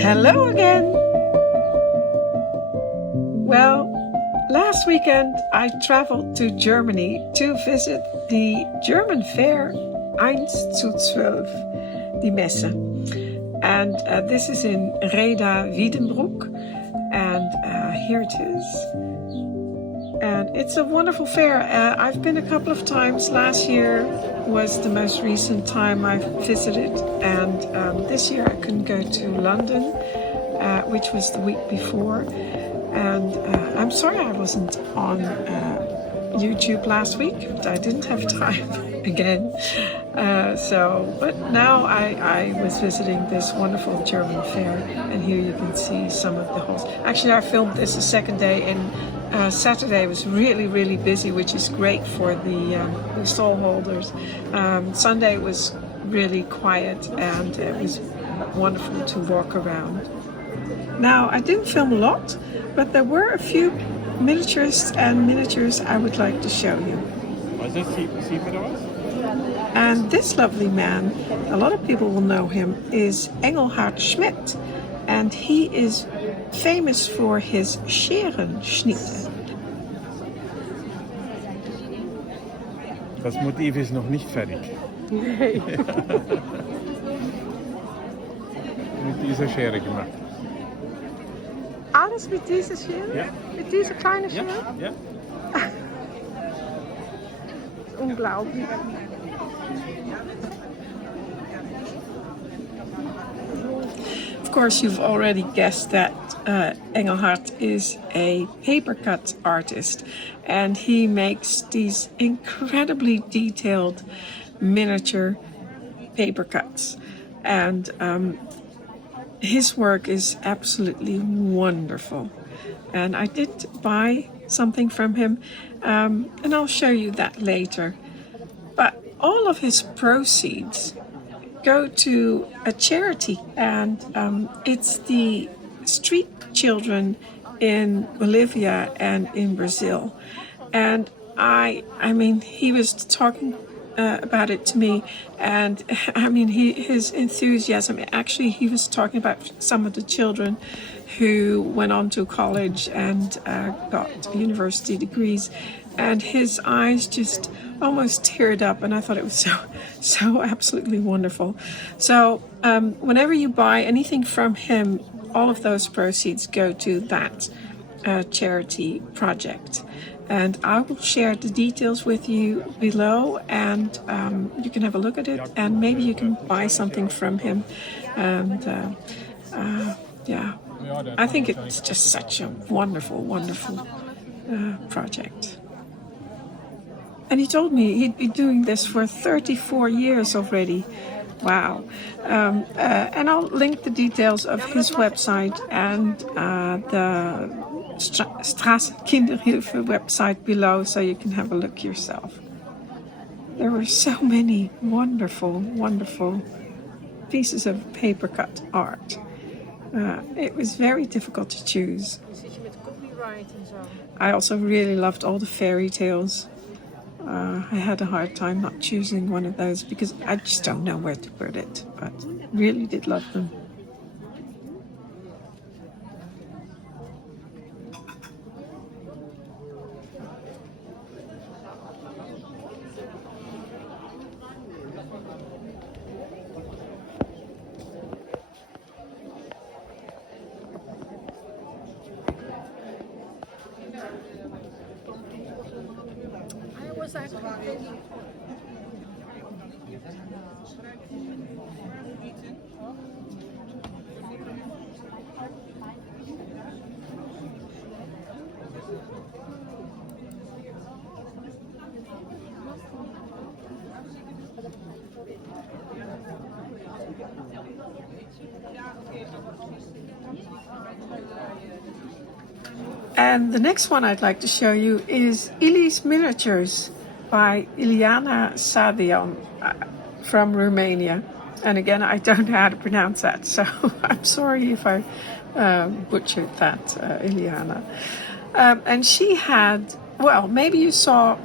Hello again! Well, last weekend I traveled to Germany to visit the German fair 1 zu 12, the Messe. And this is in Rheda-Wiedenbrück, and here it is. And it's a wonderful fair. I've been a couple of times. Last year was the most recent time I visited, and this year I couldn't go to London, which was the week before. And I'm sorry I wasn't on YouTube last week, but I didn't have time again. But now I was visiting this wonderful German fair, and here you can see some of the halls. Actually, I filmed this the second day, and Saturday was really busy, which is great for the stall holders. Sunday was really quiet, and it was wonderful to walk around. Now, I didn't film a lot, but there were a few miniaturists and miniatures I would like to show you. And this lovely man, a lot of people will know him, is Angelart Schmidt, and he is famous for his Scherenschnitte. Das Motiv ist noch nicht fertig. Nee. Mit dieser Schere gemacht. Alles mit dieser Schere? Ja. Mit dieser kleinen Schere? Ja. Unglaublich. Of course, you've already guessed that Angelart is a paper cut artist, and he makes these incredibly detailed miniature paper cuts. And his work is absolutely wonderful. And I did buy something from him, and I'll show you that later. But all of his proceeds go to a charity, and it's the street children in Bolivia and in Brazil. And I mean, he was talking about it to me, and I mean, his enthusiasm. Actually, he was talking about some of the children who went on to college and got university degrees, and his eyes just almost teared up, and I thought it was so absolutely wonderful. So whenever you buy anything from him, all of those proceeds go to that charity project. And I will share the details with you below, and you can have a look at it, and maybe you can buy something from him. And yeah, I think it's just such a wonderful project. And he told me he'd been doing this for 34 years already. Wow. And I'll link the details of his website and the Straßenkinderhilfe website below, so you can have a look yourself. There were so many wonderful pieces of paper cut art. It was very difficult to choose. I also really loved all the fairy tales. I had a hard time not choosing one of those because I just don't know where to put it, but really did love them. And the next one I'd like to show you is Ili's Miniatures by Ilana from Romania. And again, I don't know how to pronounce that, so I'm sorry if I butchered that, Ilana. And she had, well, maybe you saw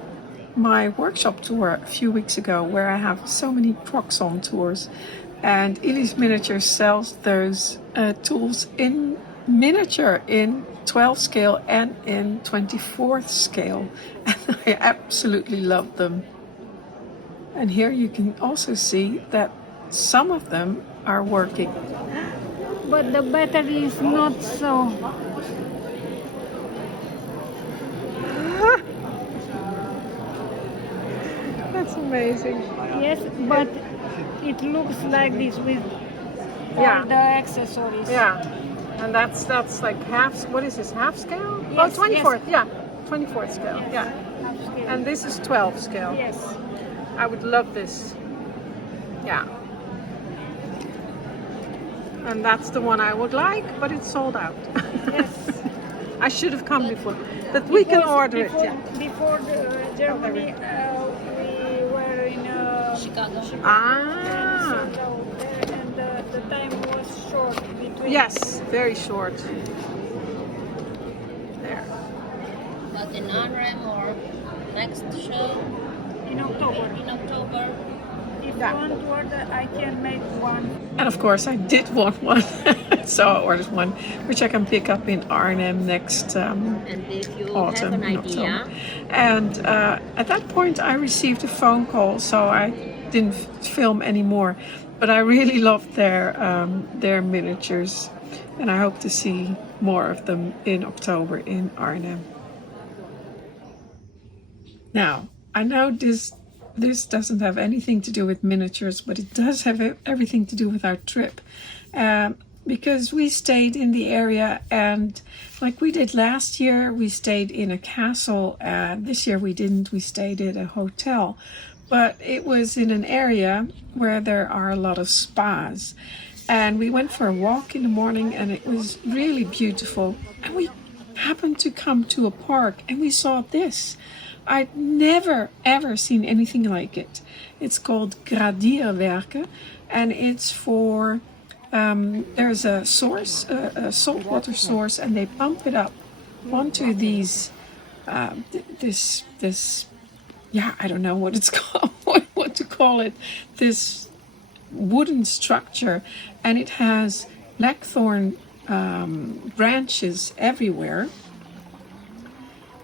my workshop tour a few weeks ago where I have so many Proxon tours. And Illy's Miniature sells those tools in miniature, in 12 scale and in 24th scale. And I absolutely love them. And here you can also see that some of them are working. But the battery is not so. That's amazing. Yes, but it looks like this with Yeah. all the accessories. Yeah, and that's like half. What is this? Half scale? Yes, oh, 24th. Yeah, 24th scale. Yes, Yeah, half scale. and this is 12 scale. Yes. I would love this. Yeah. And that's the one I would like, but it's sold out. Yes. I should have come before. But we can order it. Yeah. Before Germany, we were in Chicago. Ah. and the time was short between. Yes, very short. There. But in Arnhem or next show In October. in October. If Yeah. you want to order, I can make one. And of course, I did want one, so I ordered one, which I can pick up in Arnhem next And if you autumn. have an in idea, October. And at that point, I received a phone call, so I didn't film anymore. But I really loved their miniatures, and I hope to see more of them in October in Arnhem. Now, I know this doesn't have anything to do with miniatures, but it does have everything to do with our trip. Because we stayed in the area, and like we did last year, we stayed in a castle. This year we didn't, we stayed at a hotel. But it was in an area where there are a lot of spas. And we went for a walk in the morning, and it was really beautiful. And we happened to come to a park, and we saw this. I'd never ever seen anything like it. It's called Gradierwerken, and it's for there's a source, a saltwater source, and they pump it up onto these this I don't know what it's called, what to call it, this wooden structure, and it has blackthorn branches everywhere,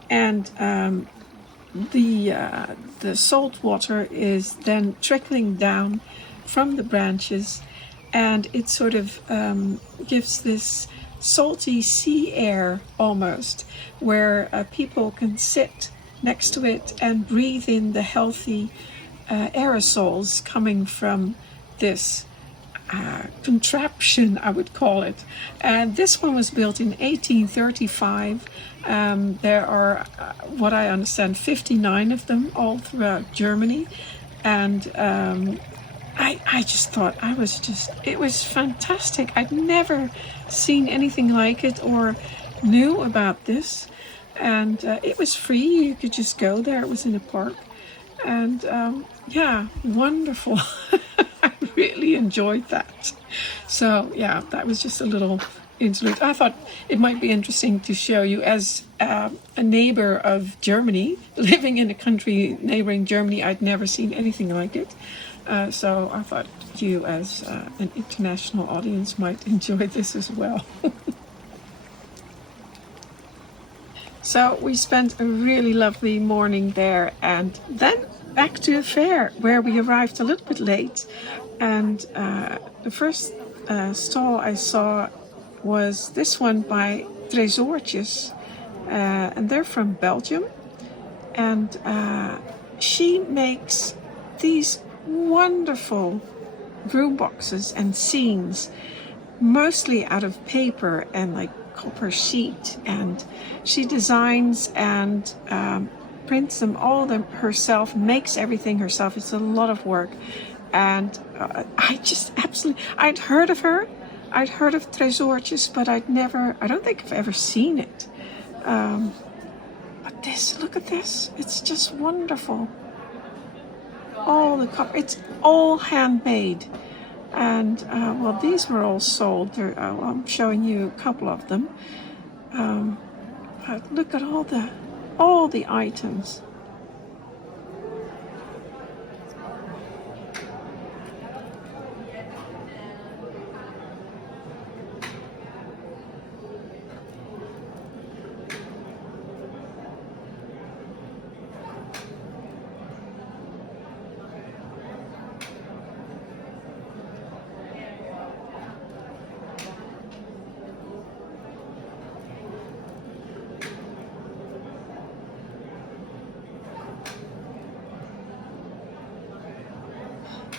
and the salt water is then trickling down from the branches, and it sort of gives this salty sea air almost, where people can sit next to it and breathe in the healthy aerosols coming from this contraption, I would call it. And this one was built in 1835. There are, what I understand, 59 of them all throughout Germany. And I just thought it was fantastic. I'd never seen anything like it or knew about this. And it was free. You could just go there. It was in a park. And wonderful. I really enjoyed that. So yeah, that was just a little interlude. I thought it might be interesting to show you as a neighbor of Germany, living in a country neighboring Germany. I'd never seen anything like it. So I thought you as an international audience might enjoy this as well. So we spent a really lovely morning there, and then back to the fair, where we arrived a little bit late. And the first stall I saw was this one by Trezoortjes, and they're from Belgium. And she makes these wonderful broom boxes and scenes, mostly out of paper and like copper sheet, and she designs and prints them all herself, makes everything herself. It's a lot of work, and I just absolutely, I'd heard of her, I'd heard of Trezoortjes, but I don't think I've ever seen it. But look at this, it's just wonderful. All the copper, it's all handmade. And well, these were all sold. I'm showing you a couple of them. But look at all the items.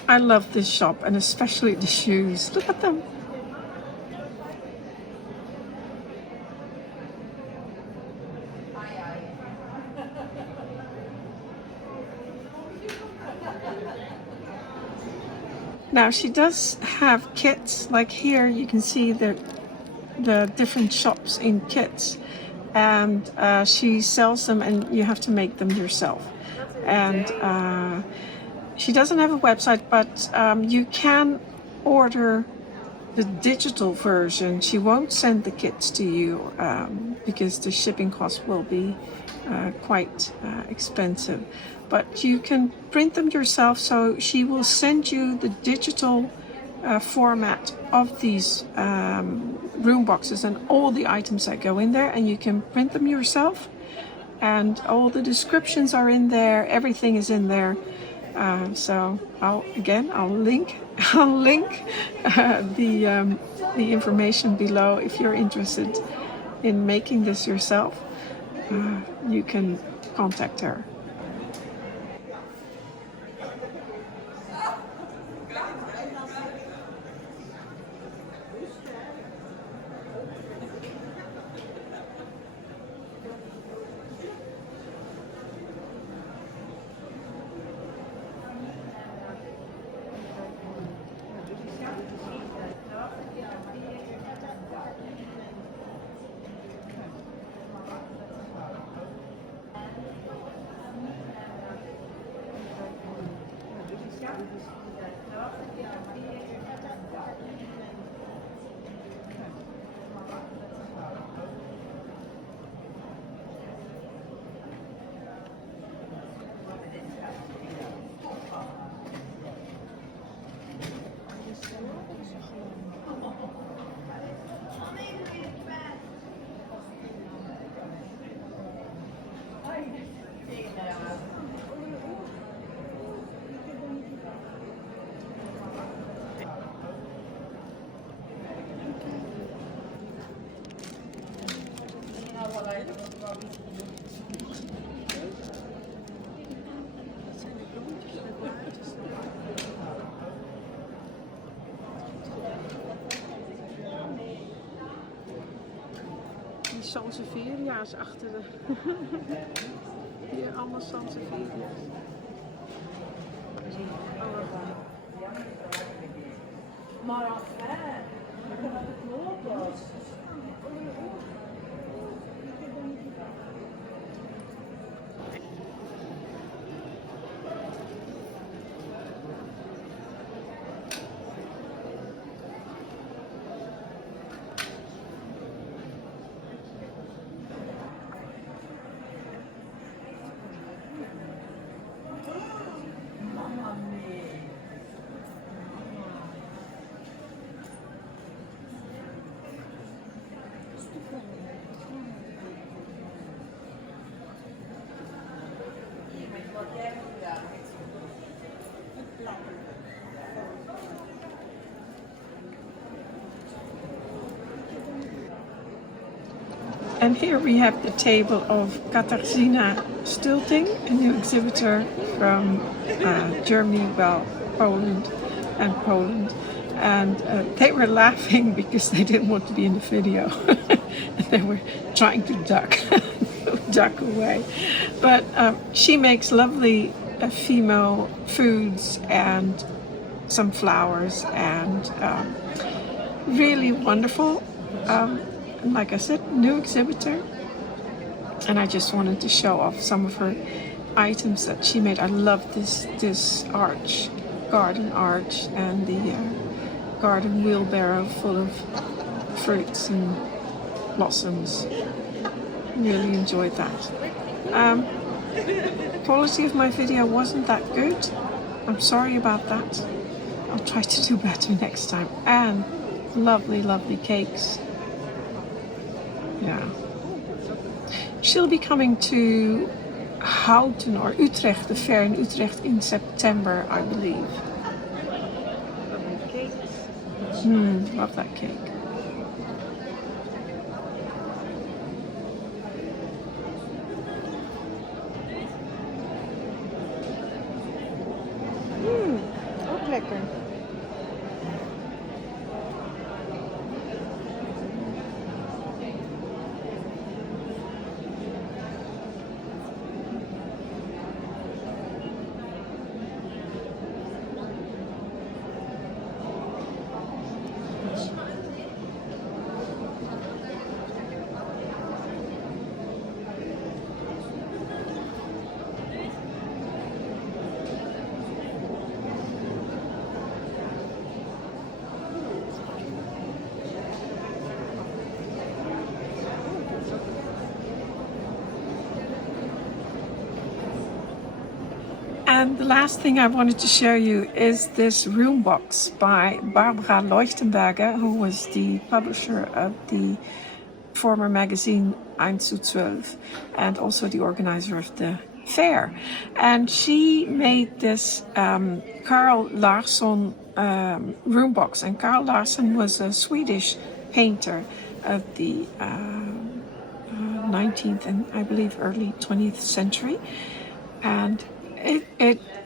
I love this shop, and especially the shoes. Look at them. Now she does have kits, like here you can see the different shops in kits, and she sells them and you have to make them yourself. And she doesn't have a website, but you can order the digital version. She won't send the kits to you because the shipping cost will be quite expensive. But you can print them yourself, so she will send you the digital format of these room boxes and all the items that go in there, and you can print them yourself. And all the descriptions are in there, everything is in there. So I'll link the information below if you're interested in making this yourself. You can contact her. Sanseveria's achter de... Hier allemaal Sanseveria's. Maar afijn, we gaan het lopen. And here we have the table of Katarzyna Stölting, a new exhibitor from Germany, Poland. And they were laughing because they didn't want to be in the video. And they were trying to duck away. But she makes lovely Fimo foods and some flowers, and really wonderful. And like I said, new exhibitor, and I just wanted to show off some of her items that she made. I love this arch, garden arch, and the garden wheelbarrow full of fruits and blossoms. Really enjoyed that. Quality of my video wasn't that good. I'm sorry about that. I'll try to do better next time. And lovely, lovely cakes. Yeah. She'll be coming to Houten or Utrecht, the fair in Utrecht in September, I believe. Lovely cakes. Love that cake. Ook lekker. And the last thing I wanted to show you is this room box by Barbara Leuchtenberger, who was the publisher of the former magazine 1 zu 12 and also the organizer of the fair. And she made this Carl Larsson room box. And Carl Larsson was a Swedish painter of the 19th and I believe early 20th century. And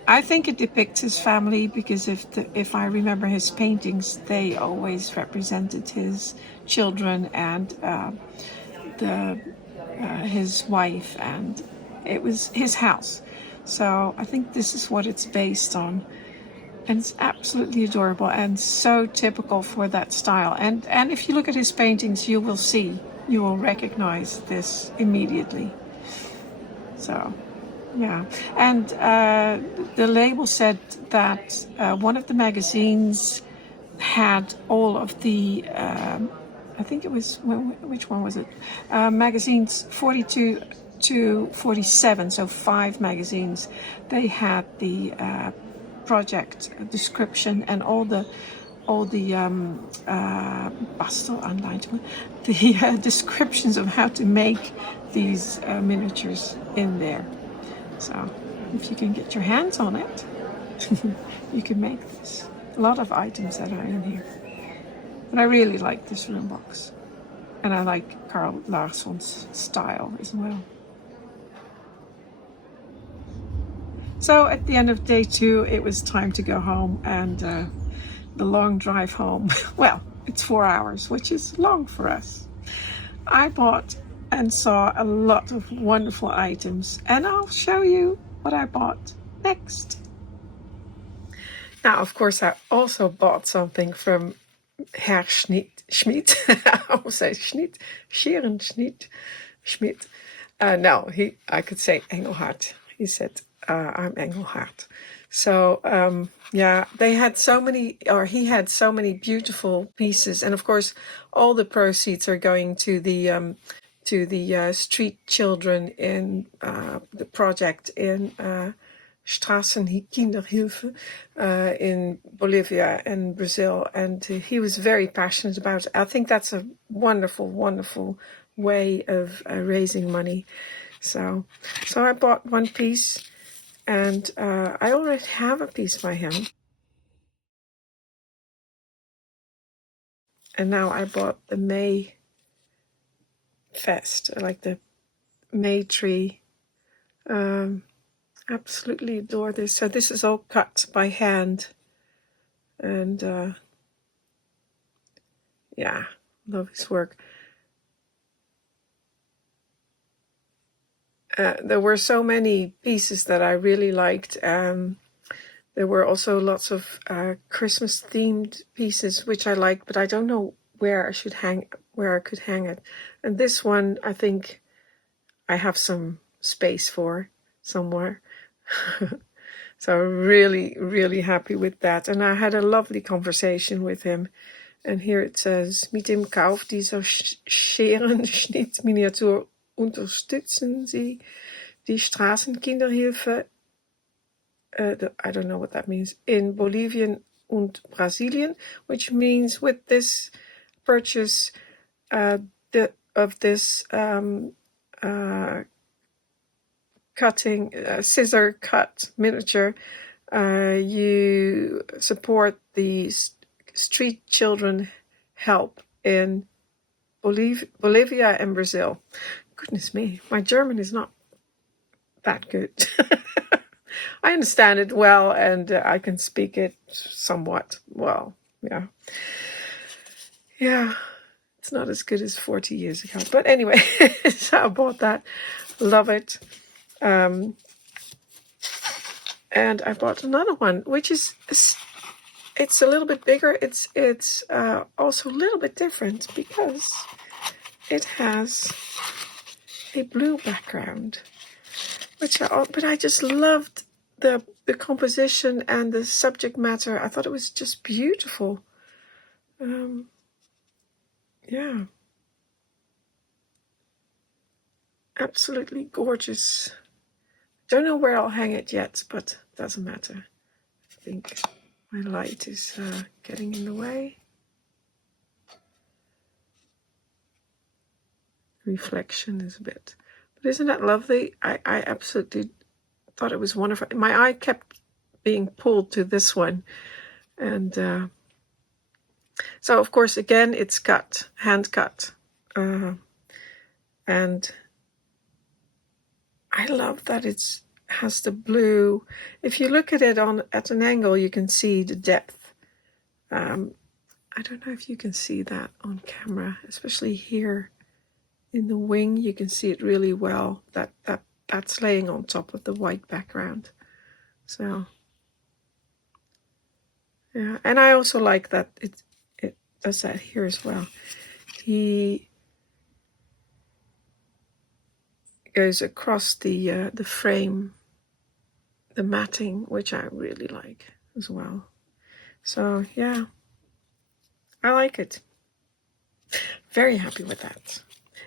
I think it depicts his family, because if I remember his paintings, they always represented his children and his wife, and it was his house. So I think this is what it's based on, and it's absolutely adorable and so typical for that style. And if you look at his paintings, you will recognize this immediately. So. Yeah, and the label said that one of the magazines had all of the, I think it was, which one was it? Magazines 42 to 47, so 5 magazines. They had the project description and all the bastelanleitingen, the descriptions of how to make these miniatures in there. So if you can get your hands on it, you can make this. A lot of items that are in here. But I really like this room box. And I like Carl Larsson's style as well. So at the end of day 2, it was time to go home, and the long drive home, well, it's 4 hours, which is long for us. I bought and saw a lot of wonderful items, and I'll show you what I bought next. Now, of course, I also bought something from Herr Schmidt. I almost say Schmidt, Scherenschnitt, Schmidt. No, I could say Engelhart. He said, I'm Engelhart. So, yeah, he had so many beautiful pieces. And of course, all the proceeds are going to the street children in the project in Straßenkinderhilfe in Bolivia and Brazil. And he was very passionate about it. I think that's a wonderful, wonderful way of raising money. So I bought one piece, and I already have a piece by him. And now I bought the May Fest, like the May tree. Absolutely adore this. So this is all cut by hand, and yeah, love his work. There were so many pieces that I really liked. There were also lots of Christmas themed pieces which I liked, but I don't know where I could hang it. And this one, I think I have some space for somewhere. So really, really happy with that. And I had a lovely conversation with him. And here it says, mit dem Kauf dieser Scherenschnittminiatur unterstützen Sie die Straßenkinderhilfe, I don't know what that means, in Bolivia und Brasilien, which means with this purchase of this cutting, scissor cut miniature, you support the street children help in Bolivia and Brazil. Goodness me, my German is not that good. I understand it well, and I can speak it somewhat well. Yeah, it's not as good as 40 years ago. But anyway, so I bought that. Love it. And I bought another one, which is it's a little bit bigger. It's also a little bit different because it has a blue background, but I just loved the composition and the subject matter. I thought it was just beautiful. Yeah, absolutely gorgeous. Don't know where I'll hang it yet, but doesn't matter. I think my light is getting in the way. Reflection is a bit, but isn't that lovely? I absolutely thought it was wonderful. My eye kept being pulled to this one, and so of course again it's cut, hand cut, and I love that it has the blue. If you look at it at an angle, you can see the depth. I don't know if you can see that on camera, especially here in the wing. You can see it really well. That's laying on top of the white background. So yeah, and I also like that it does that here as well. He goes across the frame, the matting, which I really like as well. So yeah, I like it. Very happy with that.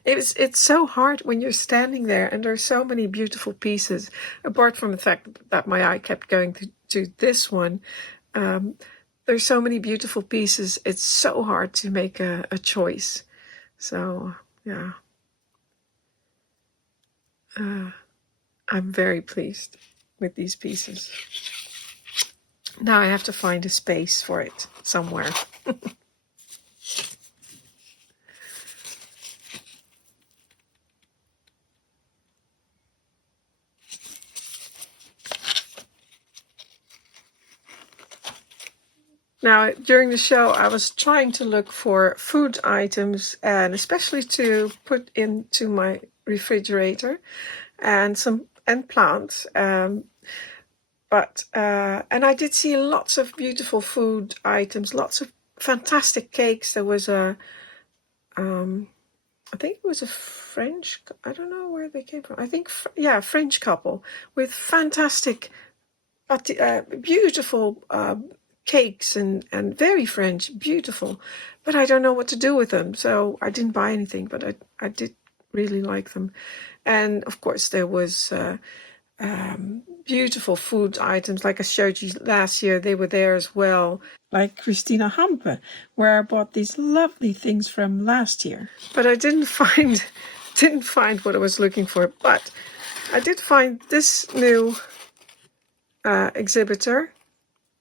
It's so hard when you're standing there and there's so many beautiful pieces. Apart from the fact that my eye kept going to this one, there's so many beautiful pieces. It's so hard to make a choice. So yeah, I'm very pleased with these pieces. Now I have to find a space for it somewhere. Now, during the show, I was trying to look for food items, and especially to put into my refrigerator, and plants. But I did see lots of beautiful food items, lots of fantastic cakes. There was I think it was a French, I don't know where they came from. I think, yeah, French couple with fantastic, beautiful cakes and very French, beautiful. But I don't know what to do with them, so I didn't buy anything, but I did really like them. And of course there was beautiful food items, like I showed you last year. They were there as well, like Christina Hampe, where I bought these lovely things from last year. But I didn't find what I was looking for. But I did find this new exhibitor.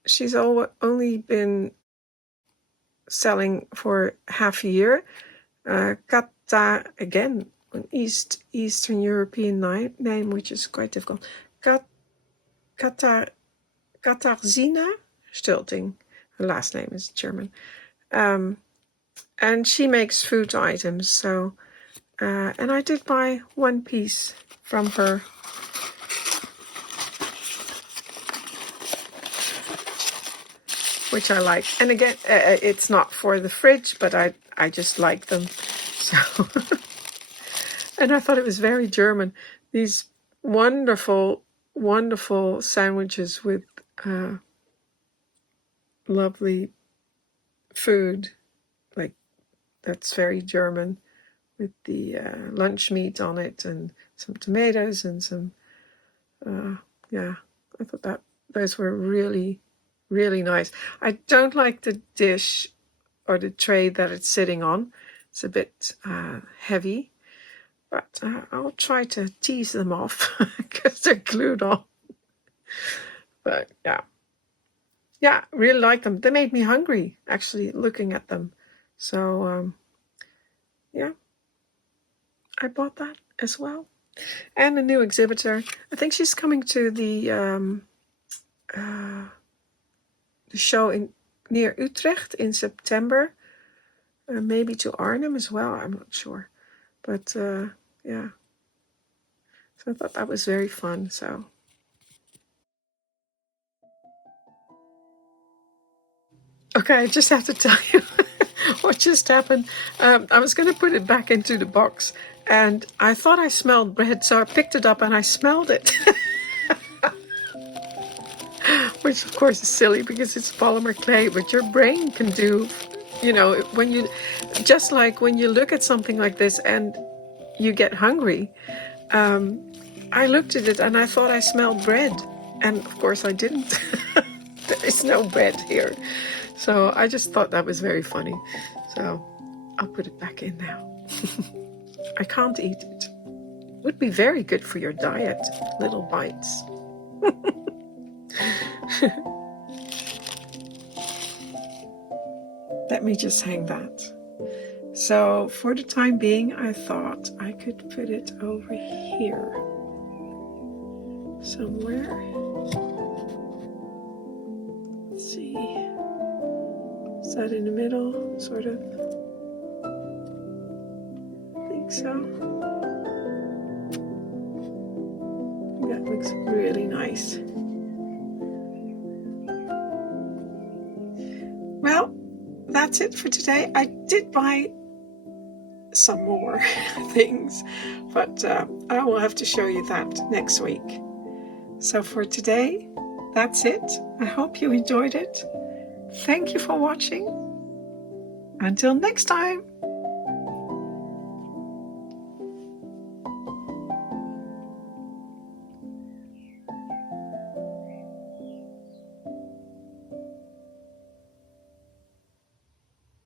She's only been selling for half a year. Again, an Eastern European name, which is quite difficult. Katarzyna Stölting. Her last name is German. And she makes food items. So, and I did buy one piece from her. Which I like. And again, it's not for the fridge, but I just like them. So, and I thought it was very German. These wonderful, wonderful sandwiches with lovely food, like that's very German, with the lunch meat on it and some tomatoes and some, yeah, I thought that those were really, really nice. I don't like the dish or the tray that it's sitting on. It's a bit heavy, but I'll try to tease them off because they're glued on. But yeah, really like them. They made me hungry, actually, looking at them. So, yeah, I bought that as well. And a new exhibitor. I think she's coming to the show near Utrecht in September. Maybe to Arnhem as well, I'm not sure. But, yeah. So I thought that was very fun, so... Okay, I just have to tell you what just happened. I was going to put it back into the box, and I thought I smelled bread, so I picked it up and I smelled it. Which, of course, is silly because it's polymer clay, but your brain can do, you know, when you, just like when you look at something like this and you get hungry. I looked at it and I thought I smelled bread. And of course I didn't. There is no bread here. So I just thought that was very funny. So I'll put it back in now. I can't eat it. Would be very good for your diet, little bites. Let me just hang that. So for the time being, I thought I could put it over here somewhere. Let's see. Is that in the middle? Sort of. I think so. That looks really nice. Well, that's it for today. I did buy some more things, but I will have to show you that next week. So for today, that's it. I hope you enjoyed it. Thank you for watching. Until next time.